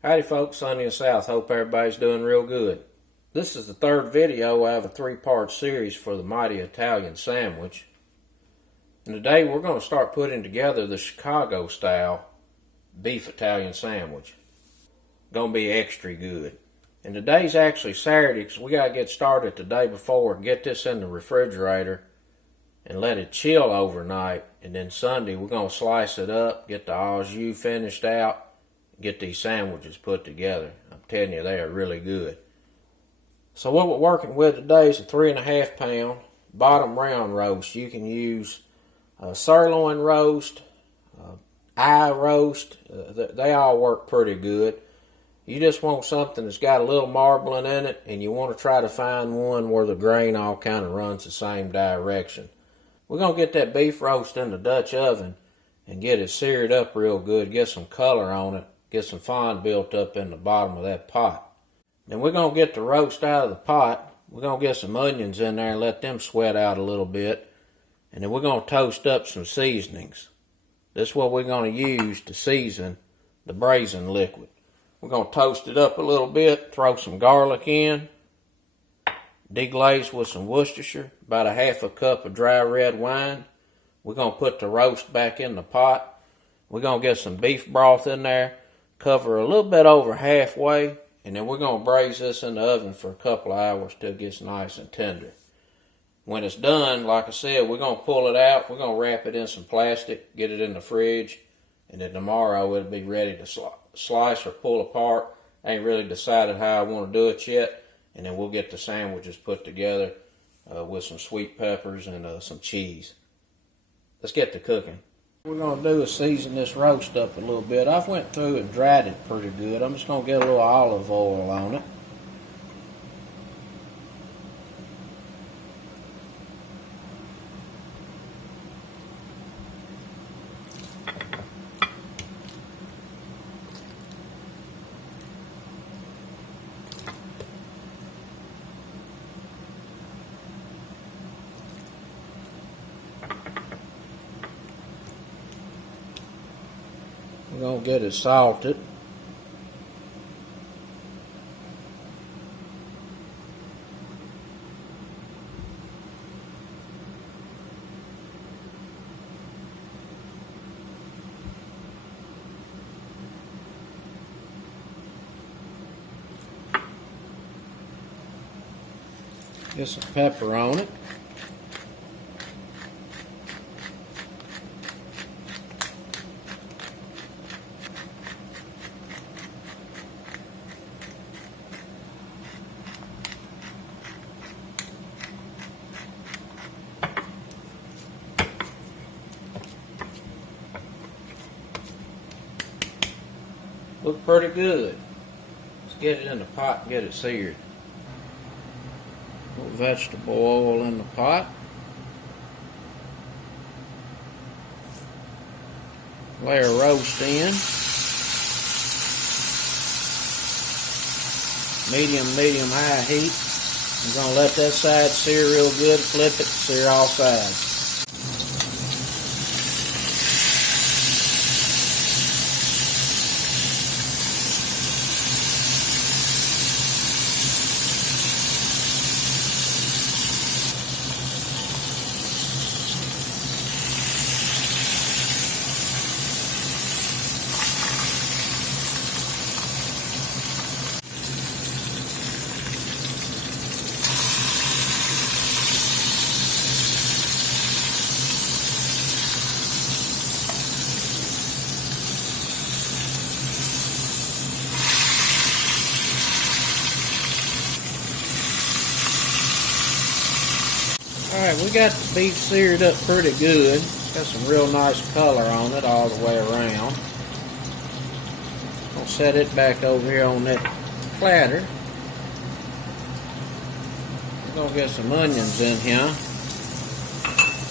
Howdy folks, Sunny and South. Hope everybody's doing real good. This is the third video out of a three-part series for the Mighty Italian Sandwich. And today we're going to start putting together the Chicago style beef Italian sandwich. Going to be extra good. And today's actually Saturday because we got to get started the day before, get this in the refrigerator and let it chill overnight. And then Sunday we're going to slice it up, get the au jus finished out, get these sandwiches put together. I'm telling you, they are really good. So what we're working with today is a 3.5 pound bottom round roast. You can use sirloin roast, eye roast. They all work pretty good. You just want something that's got a little marbling in it, and you want to try to find one where the grain all kind of runs the same direction. We're going to get that beef roast in the Dutch oven and get it seared up real good, get some color on it, get some fond built up in the bottom of that pot. Then we're going to get the roast out of the pot. We're going to get some onions in there and let them sweat out a little bit. And then we're going to toast up some seasonings. This is what we're going to use to season the braising liquid. We're going to toast it up a little bit, throw some garlic in, deglaze with some Worcestershire, about a half a cup of dry red wine. We're going to put the roast back in the pot. We're going to get some beef broth in there, cover a little bit over halfway, and then we're going to braise this in the oven for a couple of hours till it gets nice and tender. When it's done, like I said, we're going to pull it out. We're going to wrap it in some plastic, get it in the fridge, and then tomorrow it'll be ready to slice or pull apart. I ain't really decided how I want to do it yet, and then we'll get the sandwiches put together with some sweet peppers and some cheese. Let's get to cooking. What we're going to do is season this roast up a little bit. I've went through and dried it pretty good. I'm just going to get a little olive oil on it. We're going to get it salted. Get some pepper on it. Look pretty good. Let's get it in the pot and get it seared. A little vegetable oil in the pot. Lay our roast in. Medium high heat. I'm going to let that side sear real good. Flip it, sear all sides. Alright, we got the beef seared up pretty good. Got some real nice color on it all the way around. I'll set it back over here on that platter. We're going to get some onions in here.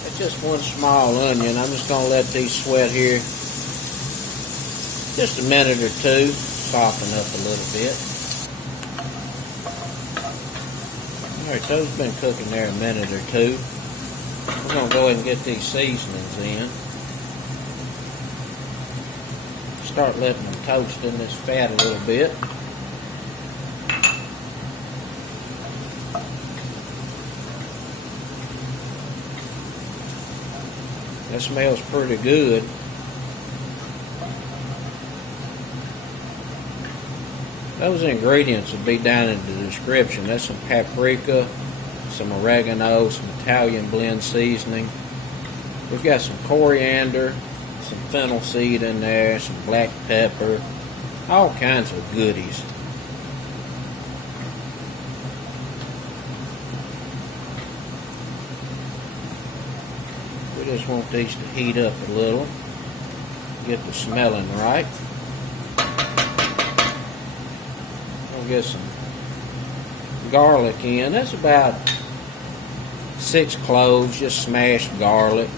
It's just one small onion. I'm just going to let these sweat here just a minute or two, soften up a little bit. Alright, those have been cooking there a minute or two. We're going to go ahead and get these seasonings in. start letting them toast in this fat a little bit. That smells pretty good. Those ingredients will be down in the description. That's some paprika, some oregano, some Italian blend seasoning. We've got some coriander, some fennel seed in there, some black pepper, all kinds of goodies. We just want these to heat up a little, get the smelling right. We'll get some garlic in. That's about 6 cloves, just smashed garlic.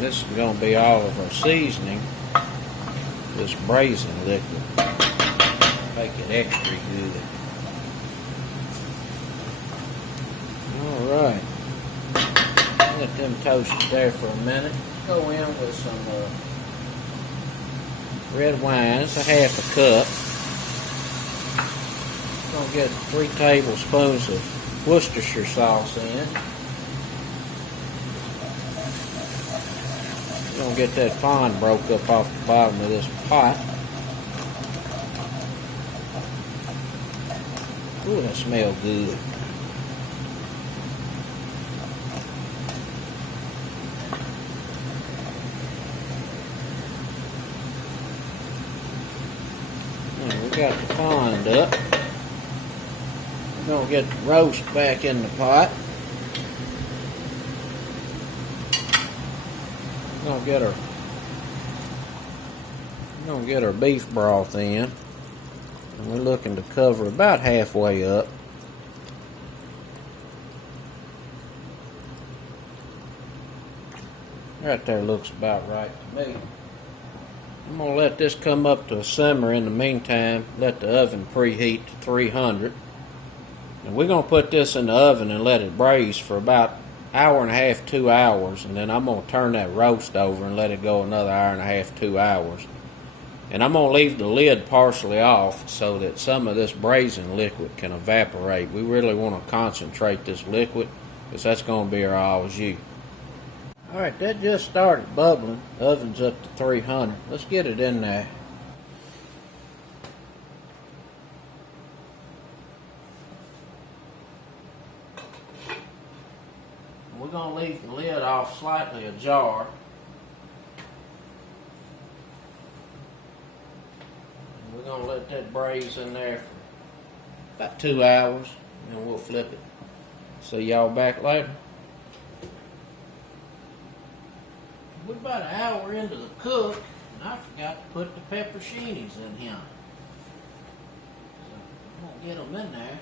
This is going to be all of our seasoning, this braising liquid. Make it extra good. Alright. Let them toast there for a minute. Go in with some red wine. It's a half a cup. Going to get 3 tablespoons of Worcestershire sauce in. We're going to get that fond broke up off the bottom of this pot. Ooh, that smells good. We got the fond up. We're going to get the roast back in the pot. We're going to get our beef broth in. And we're looking to cover about halfway up. Right there looks about right to me. I'm going to let this come up to a simmer in the meantime. Let the oven preheat to 300. And we're going to put this in the oven and let it braise for about an hour and a half, 2 hours. And then I'm going to turn that roast over and let it go another hour and a half, 2 hours. And I'm going to leave the lid partially off so that some of this braising liquid can evaporate. We really want to concentrate this liquid because that's going to be our au jus. Alright, that just started bubbling. The oven's up to 300. Let's get it in there. We're going to leave the lid off slightly ajar. And we're going to let that braise in there for about 2 hours. And then we'll flip it. See y'all back later. We're about an hour into the cook, and I forgot to put the pepperoncinis in here. So I'm going to get them in there.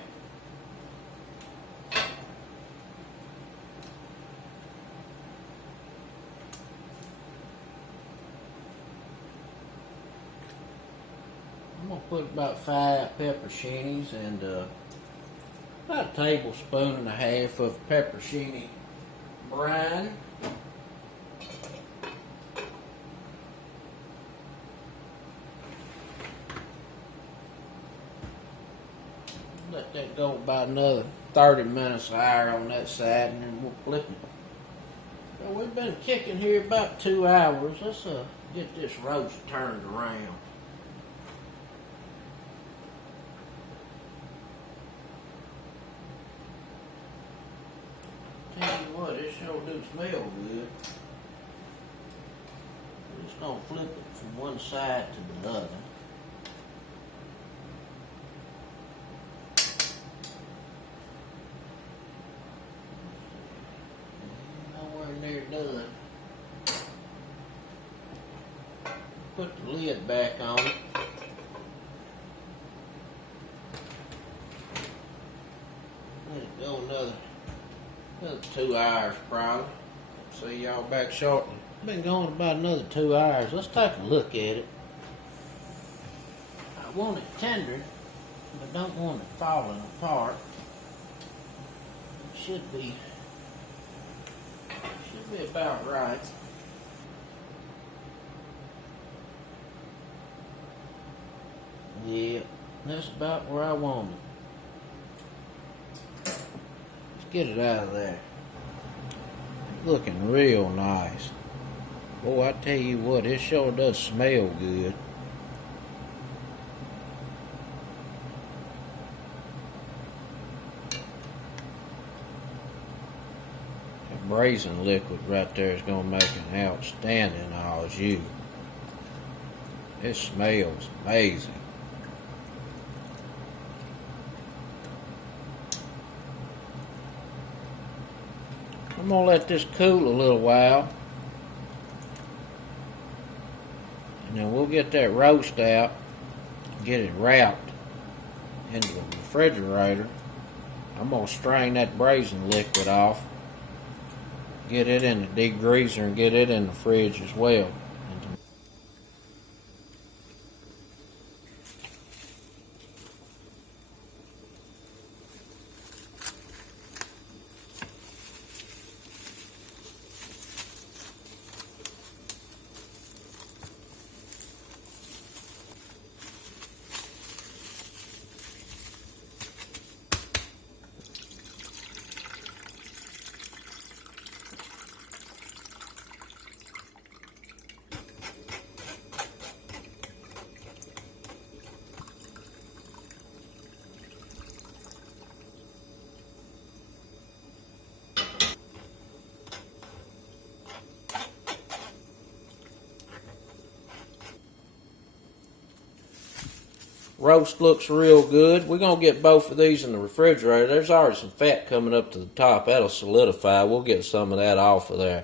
I'm going to put about 5 pepperoncinis and about a tablespoon and a half of pepperoncini brine. Let that go about another 30 minutes of hour on that side, and then we'll flip it. So we've been kicking here about 2 hours. Let's get this roast turned around. Tell you what, it sure do smell good. We're just gonna flip it from one side to the other. They're done. Put the lid back on it. Let it go another 2 hours probably. See y'all back shortly. Been going about another 2 hours. Let's take a look at it. I want it tender, but don't want it falling apart. Should be about right. Yeah, that's about where I want it. Let's get it out of there. Looking real nice. Boy, I tell you what, it sure does smell good. That braising liquid right there is going to make an outstanding au jus. It smells amazing. I'm going to let this cool a little while. And then we'll get that roast out, get it wrapped into the refrigerator. I'm going to strain that braising liquid off, get it in the degreaser, and get it in the fridge as well. Roast looks real good. We're going to get both of these in the refrigerator. There's already some fat coming up to the top. That'll solidify. We'll get some of that off of there.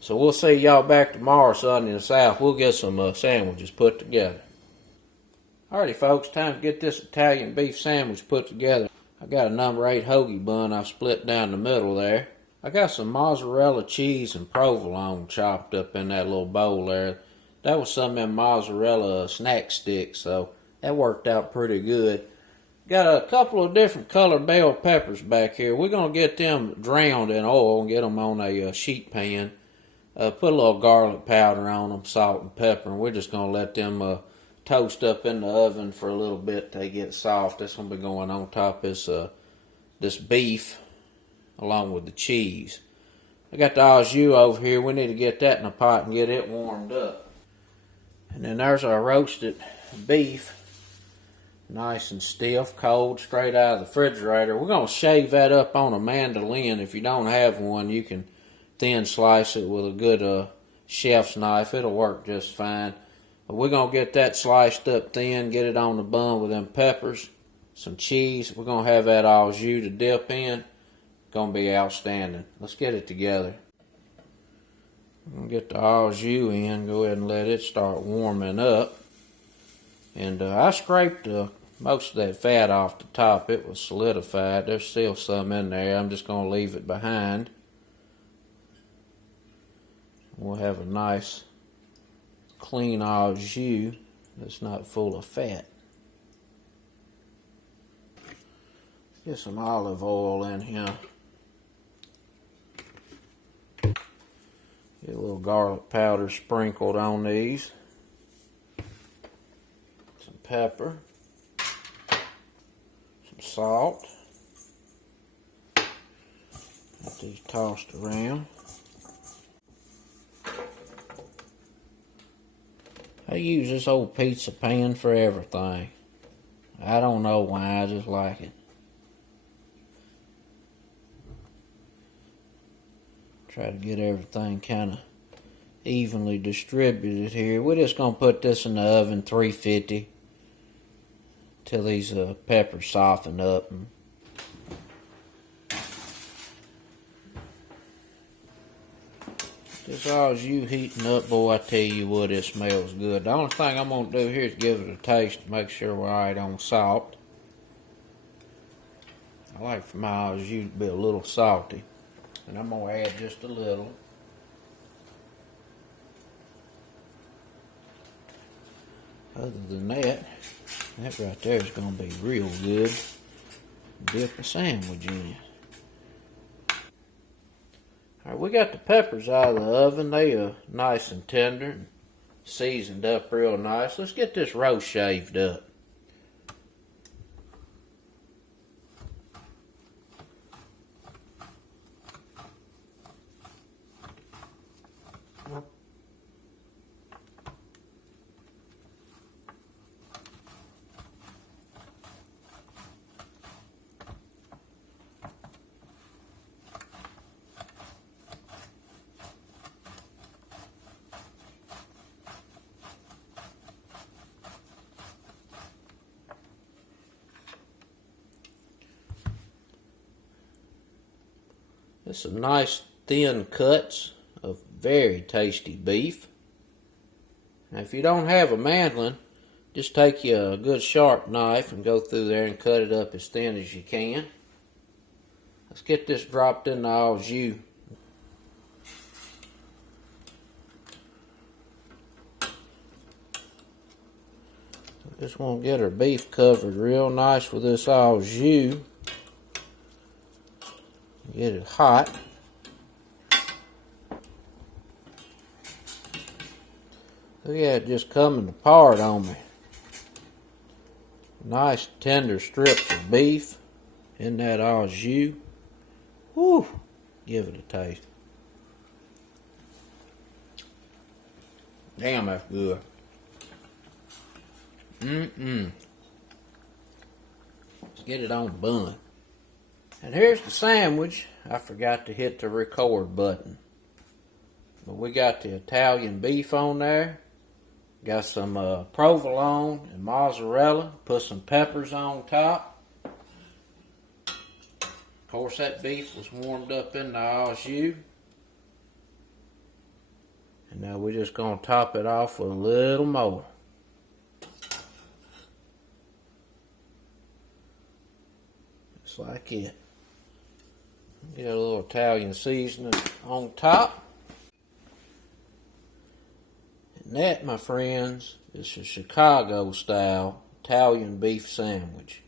So we'll see y'all back tomorrow, Sunday in the South. We'll get some sandwiches put together. Alrighty, folks, time to get this Italian beef sandwich put together. I got a number 8 hoagie bun I split down the middle there. I got some mozzarella cheese and provolone chopped up in that little bowl there. That was some of them mozzarella snack sticks, so that worked out pretty good. Got a couple of different colored bell peppers back here. We're going to get them drowned in oil and get them on a sheet pan. Put a little garlic powder on them, salt and pepper, and we're just going to let them toast up in the oven for a little bit till they get soft. That's going to be going on top of this beef along with the cheese. I got the au jus over here. We need to get that in a pot and get it warmed up. And then there's our roasted beef. Nice and stiff, cold, straight out of the refrigerator. We're going to shave that up on a mandolin. If you don't have one, you can thin slice it with a good chef's knife. It'll work just fine. But we're going to get that sliced up thin, get it on the bun with them peppers, some cheese. We're going to have that au jus to dip in. Going to be outstanding. Let's get it together. I'm going to get the au jus in. Go ahead and let it start warming up. And I scraped most of that fat off the top. It was solidified. There's still some in there. I'm just going to leave it behind. We'll have a nice clean au jus that's not full of fat. Get some olive oil in here. Get a little garlic powder sprinkled on these. Some pepper. Some salt. Get these tossed around. I use this old pizza pan for everything. I don't know why, I just like it. Try to get everything kind of evenly distributed here. We're just going to put this in the oven, 350, till these peppers soften up. This au jus heating up, boy, I tell you what, it smells good. The only thing I'm going to do here is give it a taste to make sure we're alright on salt. I like for my au jus to be a little salty. And I'm going to add just a little. Other than that, That right there is going to be real good. Dip a sandwich in it. Alright, we got the peppers out of the oven. They are nice and tender and seasoned up real nice. Let's get this roast shaved up. There's some nice thin cuts of very tasty beef. Now if you don't have a mandolin, just take you a good sharp knife and go through there and cut it up as thin as you can. Let's get this dropped in the au jus. Just want to get our beef covered real nice with this au jus. Get it hot. Look at it just coming apart on me. Nice tender strips of beef in that au jus. Whew! Give it a taste. Damn, that's good. Let's get it on the bun. And here's the sandwich. I forgot to hit the record button. But we got the Italian beef on there. Got some provolone and mozzarella. Put some peppers on top. Of course, that beef was warmed up in the au jus. And now we're just going to top it off with a little more. Just like it. Get a little Italian seasoning on top. And that, my friends, is a Chicago-style Italian beef sandwich.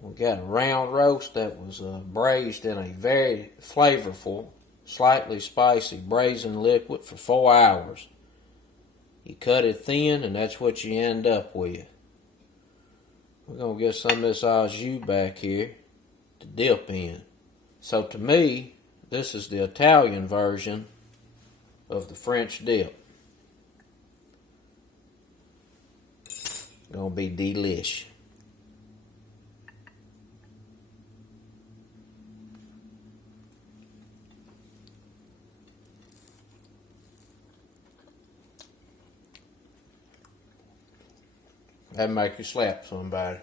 We got a round roast that was braised in a very flavorful, slightly spicy braising liquid for 4 hours. You cut it thin, and that's what you end up with. We're going to get some of this au jus back here to dip in. So to me, this is the Italian version of the French dip. Gonna be delish. That make you slap somebody.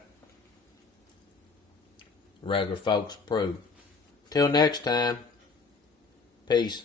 Regular folks approve. Till next time, peace.